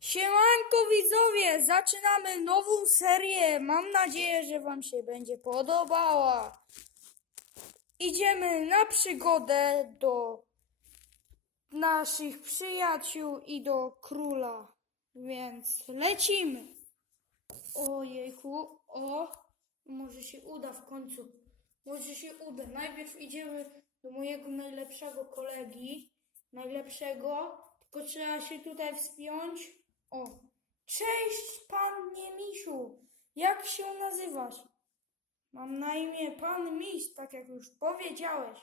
Siemanko widzowie, zaczynamy nową serię. Mam nadzieję, że wam się będzie podobała. Idziemy na przygodę do naszych przyjaciół i do króla. Więc lecimy. Ojejku, o, może się uda w końcu. Może się uda. Najpierw idziemy do mojego najlepszego kolegi. Najlepszego. Tylko trzeba się tutaj wspiąć. O. Cześć, panie Misiu. Jak się nazywasz? Mam na imię pan Miś, tak jak już powiedziałeś.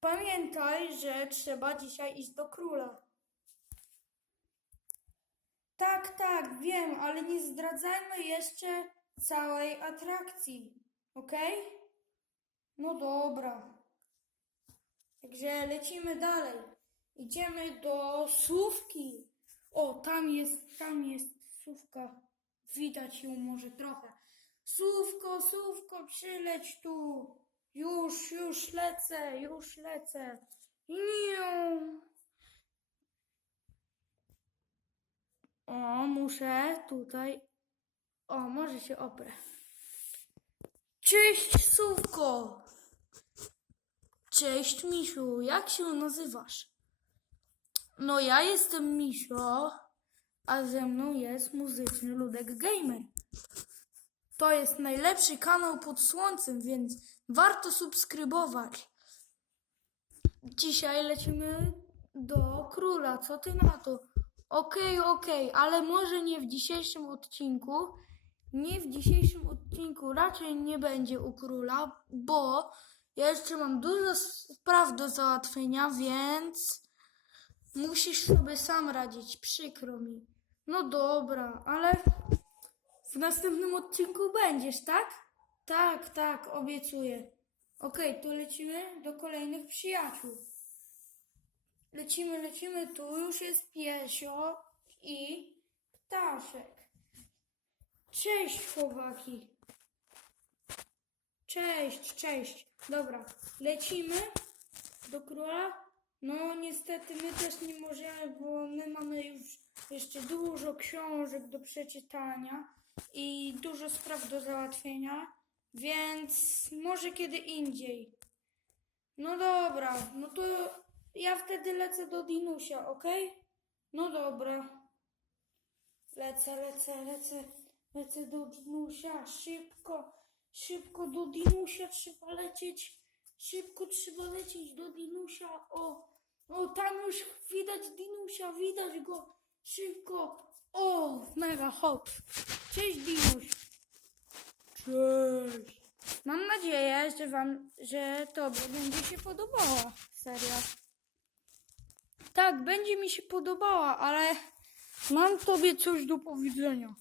Pamiętaj, że trzeba dzisiaj iść do króla. Tak, tak, wiem, ale nie zdradzajmy jeszcze całej atrakcji, okej? No dobra. Także lecimy dalej. Idziemy do Słówki. O, tam jest, tam jest Słówka. Widać ją może trochę. Słówko, Słówko, przyleć tu. Już, już lecę, już lecę. Niu. O, muszę tutaj. O, może się oprę. Cześć, Słówko. Cześć, Misiu. Jak się nazywasz? No, ja jestem Misio, a ze mną jest muzyczny Ludek Gamer. To jest najlepszy kanał pod słońcem, więc warto subskrybować. Dzisiaj lecimy do króla. Co ty na to? Okej, okej, ale może nie w dzisiejszym odcinku. Nie w dzisiejszym odcinku raczej nie będzie u króla, bo ja jeszcze mam dużo spraw do załatwienia, więc musisz sobie sam radzić. Przykro mi. No dobra, ale w następnym odcinku będziesz, tak? Tak, tak, obiecuję. Okej, to lecimy do kolejnych przyjaciół. Lecimy, lecimy, tu już jest piesio i ptaszek. Cześć, chłopaki. Cześć, cześć. Dobra, lecimy do króla. No niestety my też nie możemy, bo my mamy już jeszcze dużo książek do przeczytania i dużo spraw do załatwienia, więc może kiedy indziej. No dobra, no to ja wtedy lecę do Dinusia, ok? No dobra. Lecę, lecę, lecę, lecę do Dinusia. Szybko, szybko do Dinusia trzeba lecieć. Szybko trzeba lecieć do Dinusia. O, o, tam już widać Dinusia, widać go. Szybko. O, mega hop. Cześć Dinuś. Cześć. Mam nadzieję, że wam, że tobie będzie się podobała seria. Tak, będzie mi się podobała, ale mam tobie coś do powiedzenia.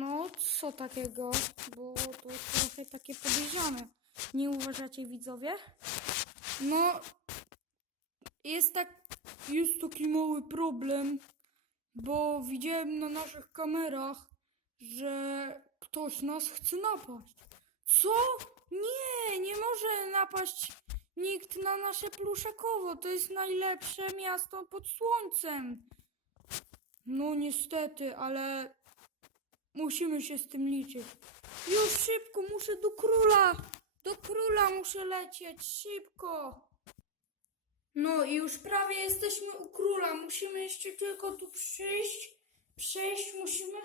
No, co takiego? Bo to trochę takie podejrzane. Nie uważacie, widzowie? No, jest tak, jest taki mały problem, bo widziałem na naszych kamerach, że ktoś nas chce napaść. Co? Nie, nie może napaść nikt na nasze Pluszakowo. To jest najlepsze miasto pod słońcem. No niestety, ale musimy się z tym liczyć. Już szybko, muszę do króla. Do króla muszę lecieć, szybko. No i już prawie jesteśmy u króla. Musimy jeszcze tylko tu przyjść. Przejść musimy.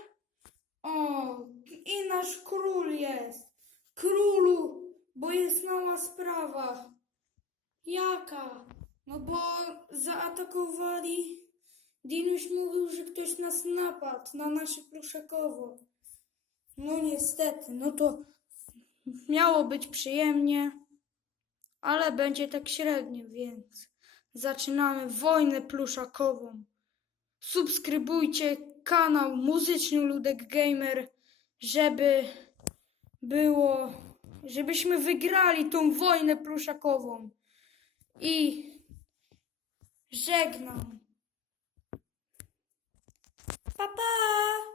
O, i nasz król jest. Królu, bo jest mała sprawa. Jaka? No bo zaatakowali. Dinuś mówił, że ktoś nas napadł na nasze Pruszakowo. No niestety, no to miało być przyjemnie, ale będzie tak średnio, więc zaczynamy wojnę pluszakową. Subskrybujcie kanał Muzyczny Ludek Gamer, żeby było, żebyśmy wygrali tą wojnę pluszakową. I żegnam. Pa, pa!